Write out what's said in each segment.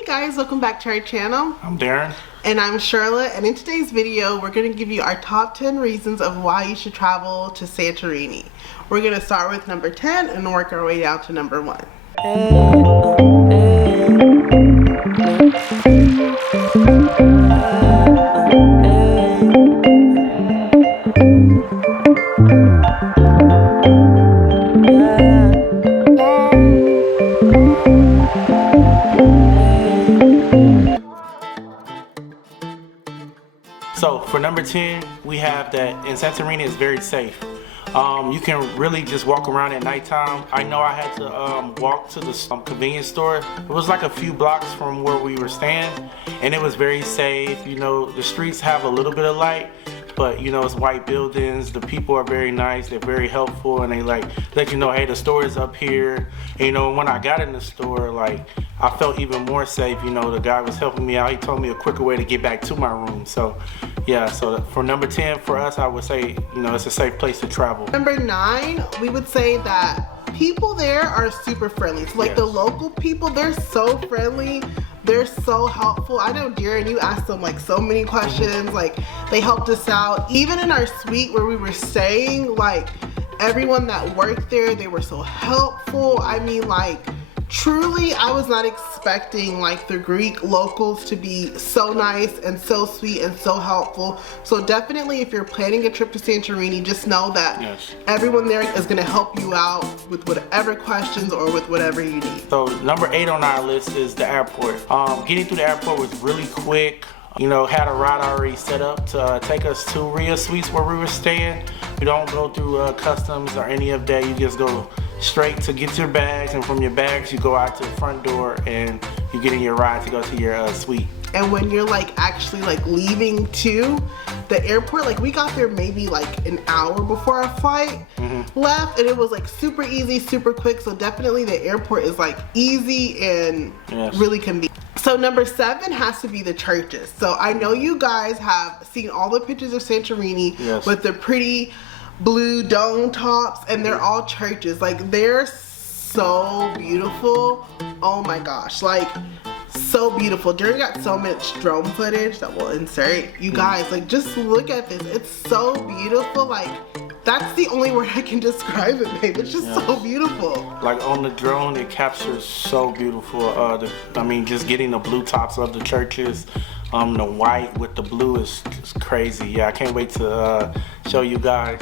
Hey guys, welcome back to our channel. I'm Darren. And I'm Charlotte, and in today's video we're going to give you our top 10 reasons of why you should travel to Santorini. We're going to start with number 10 and work our way down to number 1. So for number 10, we have that in Santorini is very safe. You can really just walk around at nighttime. I know I had to walk to the convenience store. It was like a few blocks from where we were staying, and it was very safe. You know, the streets have a little bit of light, but you know, it's white buildings. The people are very nice. They're very helpful, and they like let you know, hey, the store is up here. And, you know, when I got in the store, like, I felt even more safe. You know, the guy was helping me out. He told me a quicker way to get back to my room. So yeah, so for number 10 for us, I would say, you know, it's a safe place to travel. Number 9, we would say that people there are super friendly. So like, yes, the local people, they're so friendly. They're so helpful. I know, Darren, you asked them like so many questions. Like, they helped us out. Even in our suite where we were staying, like, everyone that worked there, they were so helpful. I mean, like, truly, I was not expecting like the Greek locals to be so nice and so sweet and so helpful. So definitely, if you're planning a trip to Santorini, just know that yes, everyone there is going to help you out with whatever questions or with whatever you need. So number 8 on our list is the airport. Getting through the airport was really quick. You know, had a ride already set up to take us to Rhenia Suites where we were staying. You don't go through customs or any of that. You just go straight to get your bags, and from your bags you go out to the front door and you get in your ride to go to your suite. And when you're like actually like leaving to the airport, like we got there maybe like an hour before our flight left, and it was like super easy, super quick. So definitely the airport is like easy and yes, really convenient. So number 7 has to be the churches. So I know you guys have seen all the pictures of Santorini, yes, with the pretty blue dome tops, and they're all churches. Like, they're so beautiful. Oh my gosh, like, so beautiful. Darren got so much drone footage that we'll insert. You guys, like, just look at this. It's so beautiful. Like, that's the only word I can describe it, babe. It's just so beautiful. Like, on the drone, it captures so beautiful. I mean, just getting the blue tops of the churches, the white with the blue is just crazy. Yeah, I can't wait to show you guys.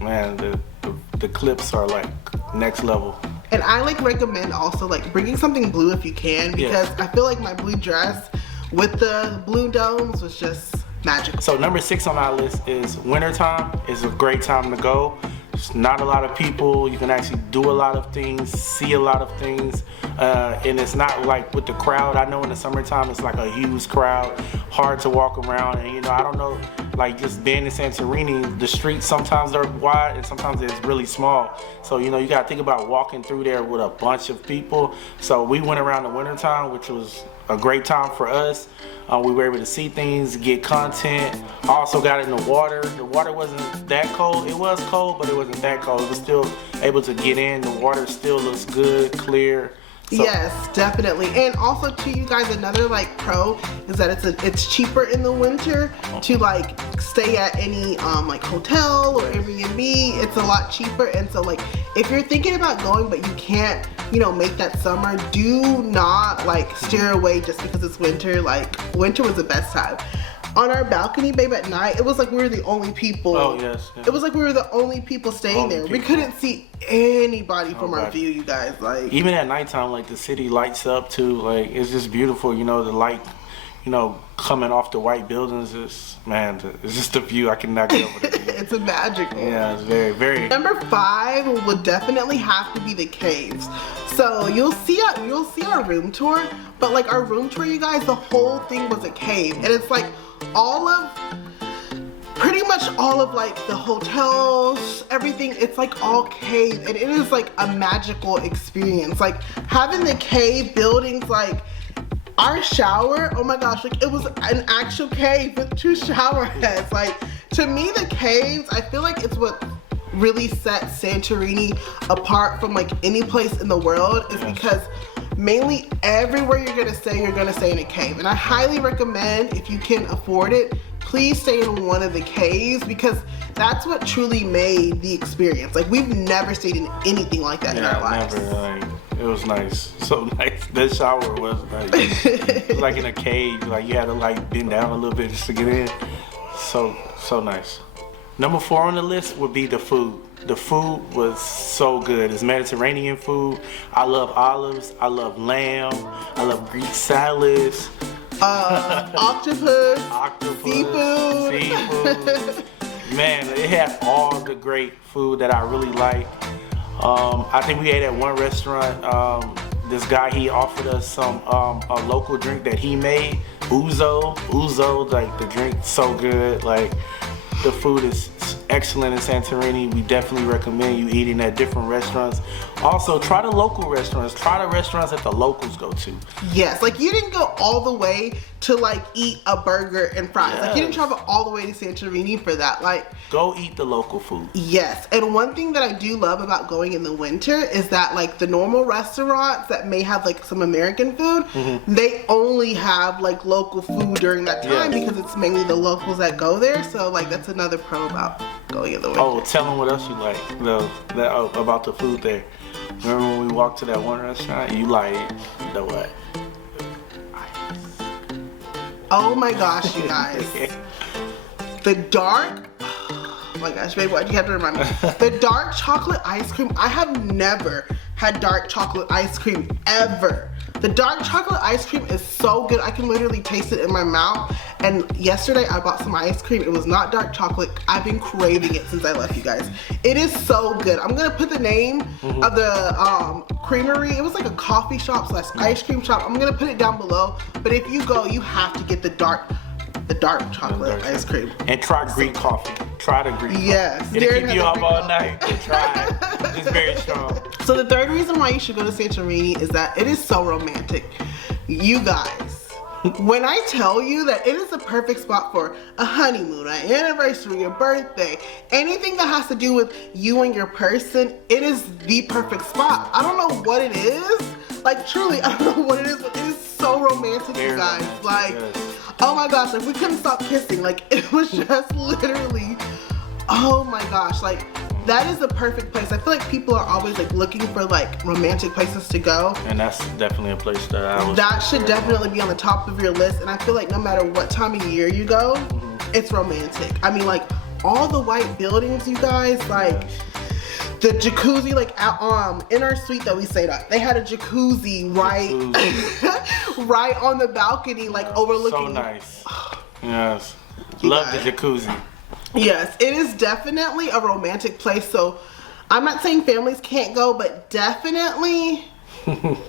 Man, the clips are like next level. And I like recommend also like bringing something blue if you can, because I feel like my blue dress with the blue domes was just magical. So number 6 on our list is wintertime. It's a great time to go. There's not a lot of people. You can actually do a lot of things, see a lot of things, and it's not like with the crowd. I know in the summertime it's like a huge crowd, hard to walk around, and you know, I don't know, like just being in Santorini, the streets sometimes are wide and sometimes it's really small. So you know, you gotta think about walking through there with a bunch of people. So we went around the wintertime, which was a great time for us. We were able to see things, get content. Also got in the water. The water wasn't that cold. It was cold, but it wasn't that cold. It was still able to get in. The water still looks good, clear. So, yes, definitely. And also to you guys, another like pro is that it's cheaper in the winter to like stay at any like hotel or Airbnb. It's a lot cheaper. And so like, if you're thinking about going but you can't, you know, make that summer, do not like steer away just because it's winter. Like, winter was the best time. On our balcony, babe, at night, it was like we were the only people. Oh, yes. It was like we were the only people staying there. We couldn't see anybody from our view, you guys. Like, even at nighttime, like the city lights up too. Like, it's just beautiful. You know, the light, you know, coming off the white buildings is, man, it's just a view I cannot get over. It's a magical. Yeah, it's very, very. Number 5 would definitely have to be the caves. So you'll see our room tour, but like our room tour, you guys, the whole thing was a cave, and it's like pretty much all of like the hotels, everything, it's like all cave, and it is like a magical experience. Like, having the cave buildings, like our shower, oh my gosh, like it was an actual cave with 2 shower heads. Like, to me, the caves, I feel like it's what really sets Santorini apart from like any place in the world, is because mainly everywhere you're gonna stay in a cave. And I highly recommend, if you can afford it, please stay in one of the caves, because that's what truly made the experience. Like, we've never stayed in anything like that in our lives. Never. Like, it was nice, so nice. The shower was nice. It was like in a cave. Like, you had to like bend down a little bit just to get in. So nice. Number 4 on the list would be the food. The food was so good. It's Mediterranean food. I love olives. I love lamb. I love Greek salads. Octopus. Seafood. Man, it had all the great food that I really like. I think we ate at one restaurant. This guy, he offered us some a local drink that he made, Ouzo. Like, the drink so good. Like, the food is excellent in Santorini. We definitely recommend you eating at different restaurants. Also, try the local restaurants. Try the restaurants that the locals go to. Yes, like, you didn't go all the way to like eat a burger and fries. Yes. Like, you didn't travel all the way to Santorini for that. Like, go eat the local food. Yes, and one thing that I do love about going in the winter is that, like, the normal restaurants that may have like some American food, they only have like local food during that time, because it's mainly the locals that go there. So, like, that's another pro about going in the winter. Oh, tell them what else you like about the food there. Remember when we walked to that one restaurant? You like the what? Oh my gosh, you guys. The dark, oh my gosh, baby, why'd you have to remind me? The dark chocolate ice cream. I have never had dark chocolate ice cream ever. The dark chocolate ice cream is so good. I can literally taste it in my mouth. And yesterday I bought some ice cream. It was not dark chocolate. I've been craving it since I left, you guys. It is so good. I'm gonna put the name of the creamery. It was like a coffee shop / ice cream shop. I'm gonna put it down below. But if you go, you have to get the dark chocolate ice cream. And try Greek coffee. Try the Greek yes, coffee. It'll keep you up all night. Try it. It's very strong. So the third reason why you should go to Santorini is that it is so romantic. You guys, when I tell you that it is the perfect spot for a honeymoon, an anniversary, a birthday, anything that has to do with you and your person, it is the perfect spot. I don't know what it is. Like, truly, I don't know what it is, but it is so romantic, you guys. Like, oh my gosh, like, we couldn't stop kissing. Like, it was just literally, oh my gosh, like, that is the perfect place. I feel like people are always like looking for like romantic places to go. And that's definitely a place that that should definitely be on the top of your list. And I feel like no matter what time of year you go, it's romantic. I mean, like, all the white buildings, you guys, like, the jacuzzi, like, in our suite that we stayed at, they had a jacuzzi right on the balcony, like, overlooking. So nice. Yes. Love the jacuzzi. Yes, it is definitely a romantic place. So I'm not saying families can't go, but definitely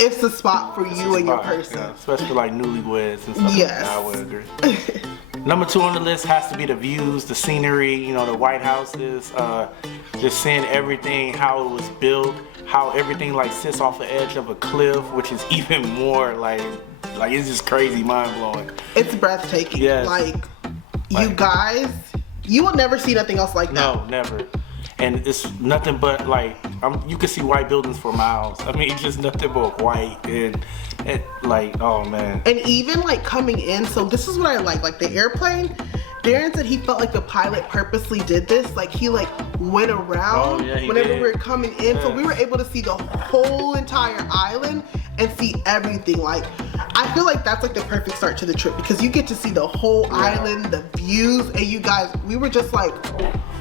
it's the spot for you and your person. Yeah, especially like newlyweds and stuff. Yes. Like that, I would agree. Number 2 on the list has to be the views, the scenery, you know, the White Houses, just seeing everything, how it was built, how everything like sits off the edge of a cliff, which is even more like it's just crazy, mind blowing. It's breathtaking. Yes. Like, you guys, you will never see nothing else like that. No, never. And it's nothing but like, you can see white buildings for miles. I mean, just nothing but white and like, oh man. And even like coming in, so this is what I like the airplane. Darren said he felt like the pilot purposely did this. Like, he like went around whenever we were coming in. Yeah. So we were able to see the whole entire island and see everything. Like, I feel like that's like the perfect start to the trip, because you get to see the whole island, the views, and you guys, we were just like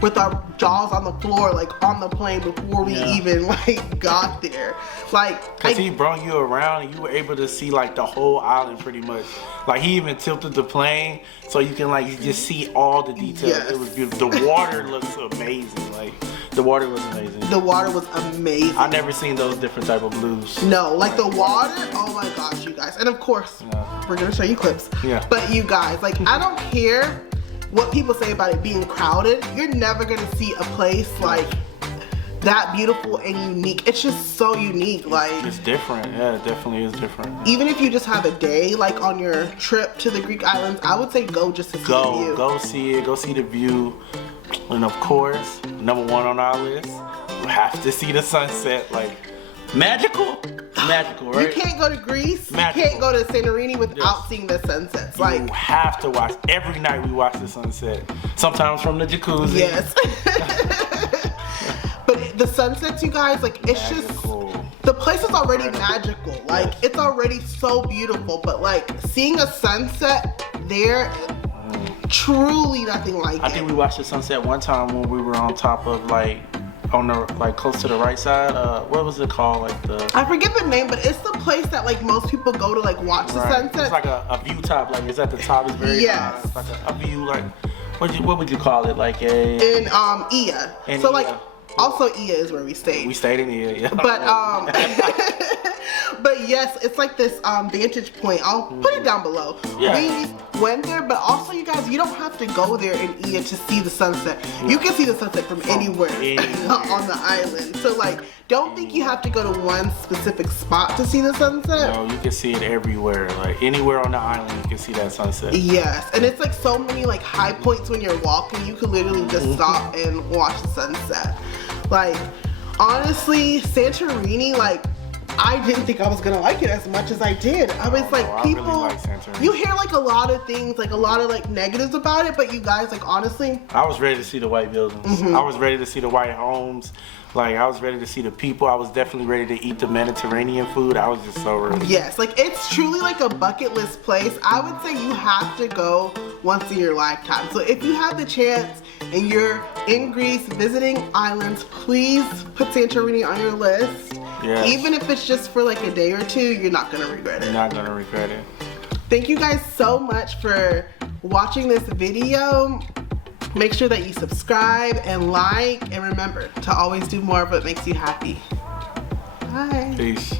with our jaws on the floor, like on the plane before we even like got there. Like, cause he brought you around and you were able to see like the whole island pretty much. Like, he even tilted the plane so you can like just see all the details. Yes. It was beautiful. The water looks amazing. Like, the water was amazing. The water was amazing. I never seen those different type of blues. No, like the water, oh my gosh, you guys. And of course, we're gonna show you clips. Yeah. But you guys, like, I don't care what people say about it being crowded. You're never gonna see a place like that beautiful and unique. It's just so unique. Like, it's different. Yeah, it definitely is different. Even if you just have a day like on your trip to the Greek islands, I would say go just to see the view. Go see it. Go see the view. And of course, number 1 on our list, we have to see the sunset. Like, Magical, right? You can't go to Greece. Magical. You can't go to Santorini without seeing the sunsets. You have to watch. Every night we watch the sunset. Sometimes from the jacuzzi. Yes. But the sunsets, you guys, like it's Magical. just the place is already magical. Like it's already so beautiful. But like seeing a sunset there, truly nothing like it. I think we watched the sunset one time when we were on top of on the close to the right side. What was it called? I forget the name, but it's the place that like most people go to like watch the sunset. It's like a view top. Like it's at the top. It's very high. It's like a view. Like what would you call it? Like in Ia. So like also Ia is where we stayed. We stayed in Ia. Yeah. But but yes, it's like this vantage point. I'll put it down below. Yeah. We went there, but also you guys, you don't have to go there in Ia to see the sunset. You can see the sunset from anywhere on the island. So like, don't think you have to go to one specific spot to see the sunset. No, you can see it everywhere. Like anywhere on the island, you can see that sunset. Yes, and it's like so many like high points when you're walking. You can literally just stop and watch the sunset. Like honestly, Santorini, like I didn't think I was gonna like it as much as I did. I was like, people, really like Santorini. You hear like a lot of things, like a lot of like negatives about it, but you guys, like honestly, I was ready to see the white buildings. I was ready to see the white homes. Like I was ready to see the people. I was definitely ready to eat the Mediterranean food. I was just so ready. Yes, like it's truly like a bucket list place. I would say you have to go once in your lifetime. So if you have the chance and you're in Greece visiting islands, please put Santorini on your list. Yes. Even if it's just for like a day or two, you're not gonna regret it. You're not gonna regret it. Thank you guys so much for watching this video. Make sure that you subscribe and like, and remember to always do more of what makes you happy. Bye. Peace.